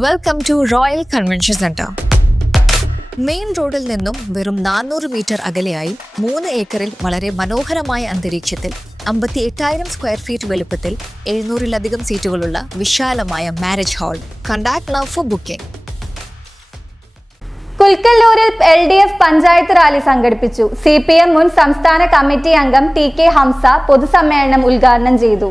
Welcome to royal convention centre. Main റോഡിൽ നിന്നും വെറും 400 മീറ്റർ അകലെയായി 3 ഏക്കറിൽ വളരെ മനോഹരമായ അന്തരീക്ഷത്തിൽ 58,000 സ്ക്വയർ ഫീറ്റ് വലുപ്പത്തിൽ 700-ലധികം സീറ്റുകളുള്ള വിശാലമായ marriage hall. Contact now for booking. കുൽക്കല്ലൂരിൽ LDF പഞ്ചായത്ത് റാലി സംഘടിപ്പിച്ചു. CPM മുൻ സംസ്ഥാന കമ്മിറ്റി അംഗം TK ഹംസ പൊതുസമ്മേളനം ഉദ്ഘാടനം ചെയ്തു.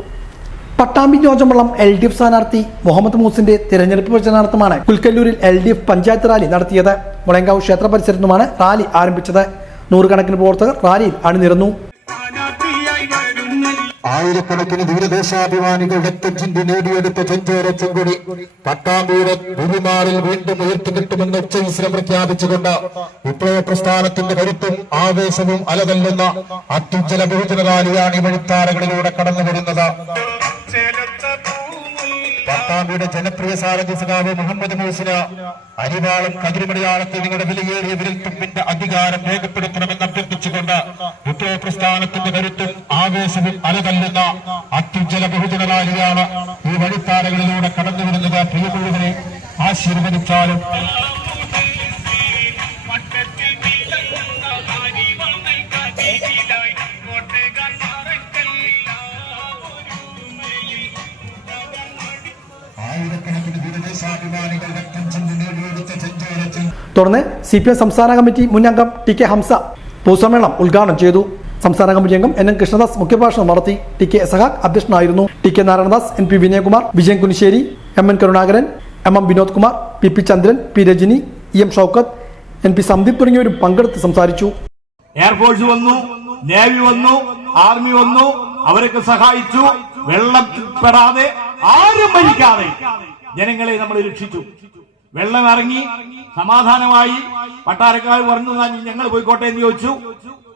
പട്ടാമ്പി നിയോജകമണ്ഡലം LDF സ്ഥാനാർത്ഥി മുഹമ്മദ് മൂസിന്റെ തിരഞ്ഞെടുപ്പ് പ്രചരണാർത്ഥമാണ് കുൽക്കല്ലൂരിൽ LDF പഞ്ചായത്ത് റാലി നടത്തിയത്. മുളങ്കാവ് ക്ഷേത്ര പരിസരത്ത് നിന്നുമാണ് റാലി ആരംഭിച്ചത്. നൂറുകണക്കിന് പ്രവർത്തകർ റാലിയിൽ അണിനിരന്നു. ആയിരക്കണക്കിന് ദൂരദേശാഭിമാനികൾ രക്തചിന്തി നേടിയെടുത്ത ചെഞ്ചോര ചെങ്കൊടി പട്ടാമ്പിയുടെ ഭൂമിമാറിൽ വീണ്ടും ഉയർത്തിക്കിട്ടുമെന്ന് ഉച്ചവിശ്രം പ്രഖ്യാപിച്ചുകൊണ്ട് വിപ്ലവ പ്രസ്ഥാനത്തിന്റെ കരുത്തും ആവേശവും അലതല്ലുന്ന അത്യുജ്വല ബഹുജന റാലിയാണ് ഈ വഴിത്താരകളിലൂടെ കടന്നു വരുന്നത്. പട്ടാമ്പിയുടെ ജനപ്രിയ സാരഥി സഖാവ് മുഹമ്മദ് മൂസിന് അരിവാളും കതിരുമണിയാളത്തിൽ നിങ്ങളുടെ വിലയേറിയ വിരൽത്തുമ്പിന്റെ അധികാരം രേഖപ്പെടുത്തണമെന്ന് അഭ്യർത്ഥിച്ചുകൊണ്ട് വിപ്ലവ പ്രസ്ഥാനത്തിന്റെ കരുത്തും ആവേശവും അലതല്ലുന്ന അത്യുജ്വല ബഹുജന റാലിയാണ് ഈ വഴിത്താരകളിലൂടെ കടന്നു വരുന്നത്. പ്രിയമുള്ളവരെ ആശീർവദിച്ചാലും തുടർന്ന് CPM സംസ്ഥാന കമ്മിറ്റി മുൻ അംഗം TK ഹംസ പൊതുസമ്മേളനം ഉദ്ഘാടനം ചെയ്തു. സംസ്ഥാന കമ്മിറ്റി അംഗം NN കൃഷ്ണദാസ് മുഖ്യഭാഷണം നടത്തി. TK സഹാഖ് അധ്യക്ഷനായിരുന്നു. TK Narayanadas, NP Vinayakumar, Vijayan Kunissery, MN Karunakaran, MM Vinod Kumar, PP ചന്ദ്രൻ, P Rajani, EM Shoukath, NP Sandeep തുടങ്ങിയവരും പങ്കെടുത്ത് സംസാരിച്ചു. എയർഫോഴ്സ് വന്നു, നേവി വന്നു, ആർമി വന്നു, അവരൊക്കെ സഹായിച്ചു. വെള്ളപ്പെടാതെ ആരും മരിക്കാതെ ജനങ്ങളെ നമ്മൾ രക്ഷിച്ചു. വെള്ളം ഇറങ്ങി സമാധാനമായി. പട്ടാരക്കാർ പറഞ്ഞു ഞങ്ങൾ പോയിക്കോട്ടെ എന്ന് ചോദിച്ചു.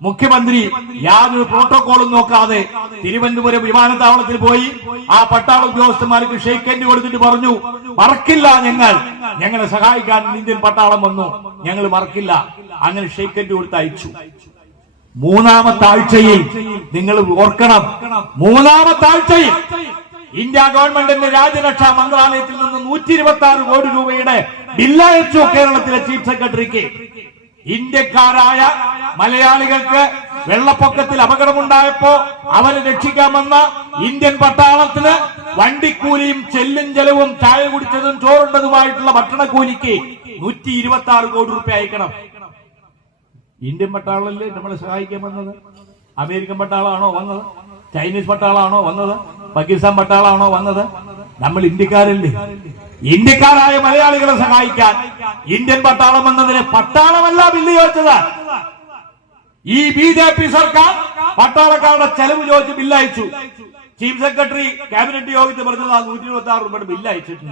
മുഖ്യമന്ത്രി യാതൊരു പ്രോട്ടോകോളും നോക്കാതെ തിരുവനന്തപുരം വിമാനത്താവളത്തിൽ പോയി ആ പട്ടാള ഉദ്യോഗസ്ഥന്മാർക്ക് ഷെയ്ക്ക് ഹാൻഡ് കൊടുത്തിട്ട് പറഞ്ഞു, മറക്കില്ല, ഞങ്ങളെ സഹായിക്കാൻ ഇന്ത്യൻ പട്ടാളം വന്നു, ഞങ്ങൾ മറക്കില്ല. അങ്ങനെ ഷെയ്ക്ക് ഹാൻഡ് കൊടുത്ത് അയച്ചു. മൂന്നാമത്തെ ആഴ്ചയിൽ നിങ്ങൾ ഓർക്കണം, മൂന്നാമത്തെ ആഴ്ചയിൽ ഇന്ത്യ ഗവൺമെന്റിന്റെ രാജ്യരക്ഷാ മന്ത്രാലയത്തിൽ നിന്ന് 126 കോടി രൂപയുടെ ബില്ലയച്ചു കേരളത്തിലെ ചീഫ് സെക്രട്ടറിക്ക്. ഇന്ത്യക്കാരായ മലയാളികൾക്ക് വെള്ളപ്പൊക്കത്തിൽ അപകടമുണ്ടായപ്പോ അവരെ രക്ഷിക്കാമെന്ന ഇന്ത്യൻ പട്ടാളത്തിന് വണ്ടിക്കൂലിയും ചെല്ലും ചെലവും ചായ കുടിച്ചതും ചോറുണ്ടതുമായിട്ടുള്ള ഭക്ഷണക്കൂലിക്ക് 126 കോടി രൂപ അയക്കണം. ഇന്ത്യൻ പട്ടാളല്ലേ നമ്മളെ സഹായിക്കാൻ വന്നത്? അമേരിക്കൻ പട്ടാളമാണോ വന്നത്? ചൈനീസ് പട്ടാളമാണോ വന്നത്? പാകിസ്ഥാൻ പട്ടാളമാണോ വന്നത്? നമ്മൾ ഇന്ത്യക്കാരല്ലേ? ഇന്ത്യക്കാരായ മലയാളികളെ സഹായിക്കാൻ ഇന്ത്യൻ പട്ടാളം വന്നതിന് പട്ടാളമല്ല ബില്ല് ചോദിച്ചത്. ഈ BJP സർക്കാർ പട്ടാളക്കാരുടെ ചെലവ് ചോദിച്ച് ബില്ല് അയച്ചു. ചീഫ് സെക്രട്ടറി ക്യാബിനറ്റ് യോഗത്തിൽ പറഞ്ഞത് 126 രൂപയുടെ ബില്ല് അയച്ചിട്ടുണ്ട്.